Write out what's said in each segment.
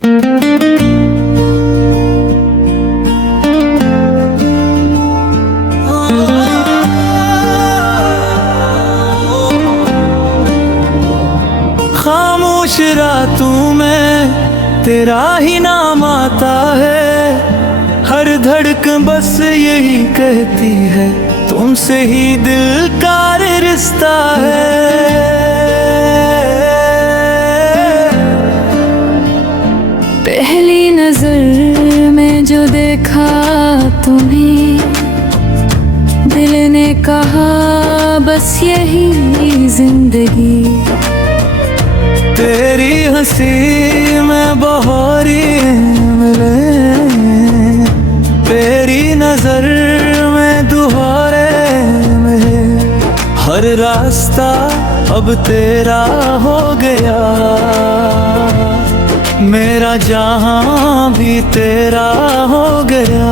खामोश रातों में तेरा ही नाम आता है, हर धड़कन बस यही कहती है तुमसे ही दिल का रिश्ता है। पहली नजर में जो देखा तुम्हें, दिल ने कहा बस यही जिंदगी। तेरी हंसी में बहारी मिले, तेरी नजर में दुहारे मिले, हर रास्ता अब तेरा हो गया, मेरा जहां भी तेरा हो गया।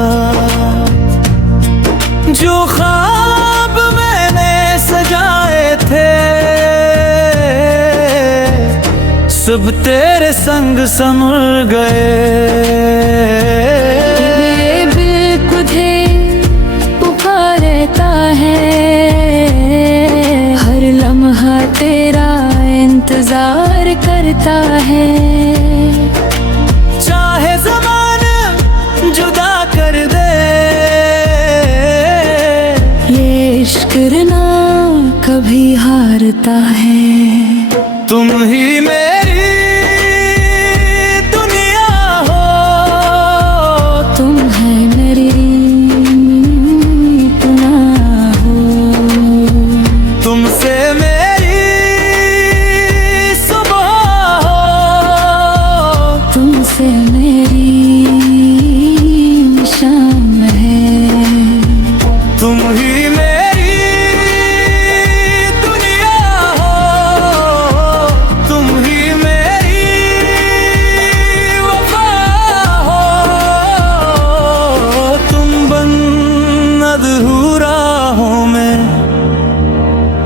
जो ख्वाब मैंने सजाए थे सब तेरे संग संवर गए। तुझे पुकारता है, हर लम्हा तेरा इंतजार करता है। चाहे ज़माना जुदा कर दे, ये इश्क ना कभी हारता है। तुम ही मेरी दुनिया हो, तुम है मेरी पनाह हो, तुमसे मेरी सुबह हो, तुमसे मेरी शाम है। तुम ही मेरी दुनिया हो, तुम ही मेरी वफा हो, तुम बन अधूरा हो मैं,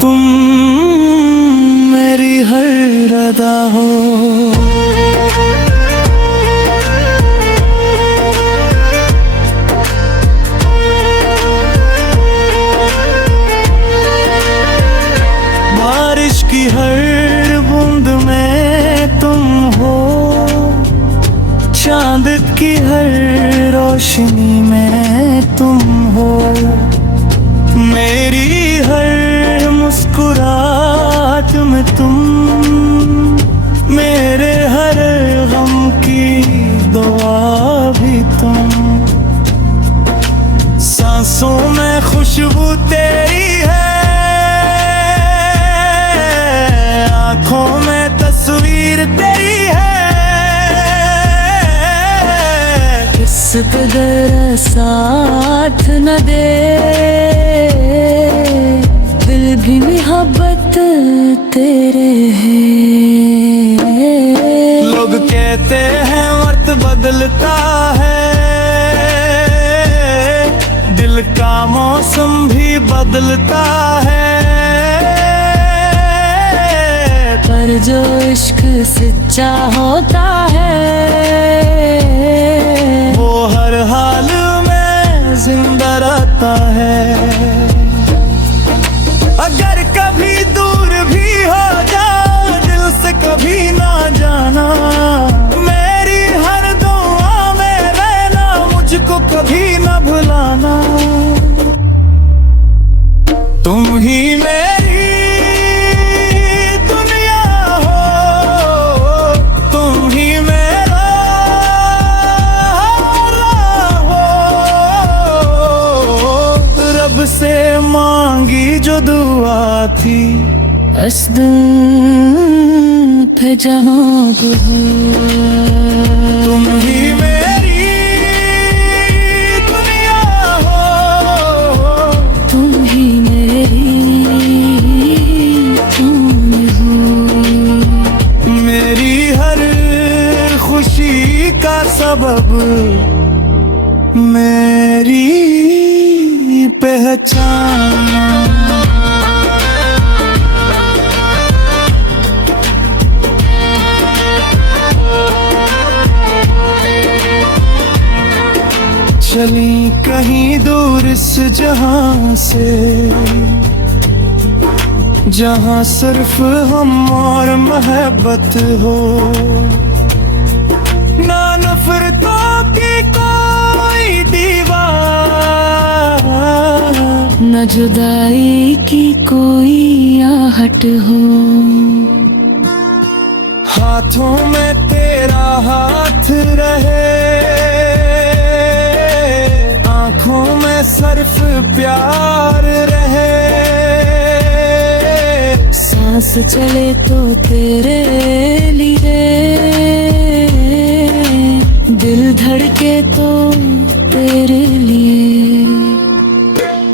तुम मेरी हर अदा हो। बारिश की हर बूंद में तुम हो, चांद की हर रोशनी में तुम हो, मेरी हर मुस्कुराहट में तुम, मेरे हर गम की दुआ भी तुम। सांसों में खुशबू तेरी है, आँखों में तस्वीर तेरी है, किस कदर साथ न दे दिल भी मोहब्बत तेरे है। लोग कहते हैं वक्त बदलता है, दिल का मौसम भी बदलता है, पर जो इश्क सच्चा होता है वो हर हाल में जिंदा रहता है। अगर कभी दूर भी हो जाओ दिल से कभी ना जाना, मेरी हर दुआ में रहना, मुझको कभी ना भुलाना। तुम ही मेरी दुनिया हो, तुम ही मेरा हो, रब से मांगी जो दुआ थी अस्दन पे जहाँ को हो। तुम ही मेरी दुनिया हो, तुम ही मेरी तुम हो, मेरी हर खुशी का सबब, मेरी पहचान। चली कहीं दूर इस जहां से, जहां सिर्फ हम और मोहब्बत हो, ना नफरतों की कोई दीवार, न जुदाई की कोई आहट हो। हाथों में तेरा हाथ रहे, आंखों में सिर्फ प्यार रहे, सांस चले तो तेरे लिए, दिल धड़के तो तेरे लिए।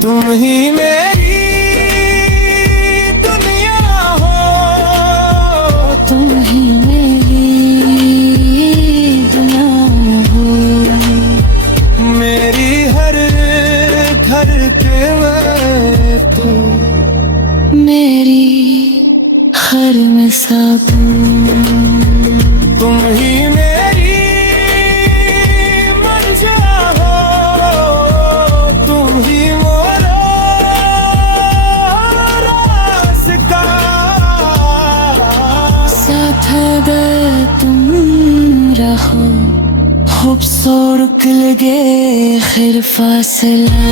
तुम ही मेरी दुनिया हो, तुम ही मेरी दुनिया हो, मेरी हर घर के मैं तू, मेरी हर मिसाल। तुम ही मेरी मंजिल हो, तुम ही मोरा रास्ता। साथ अगर तुम रहो, खूबसूरत लगे खैर फासला।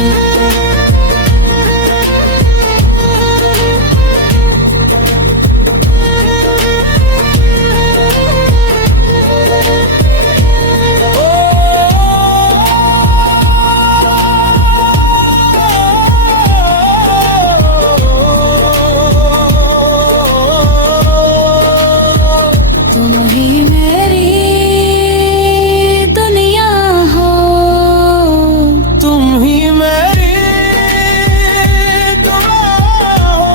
तुम ही मेरी दुनिया हो, तुम ही मेरी दुआ हो,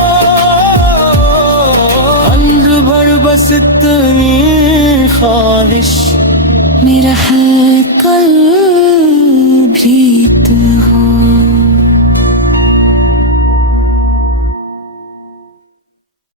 उम्र भर बस इतनी ख्वाहिश मेरा है कल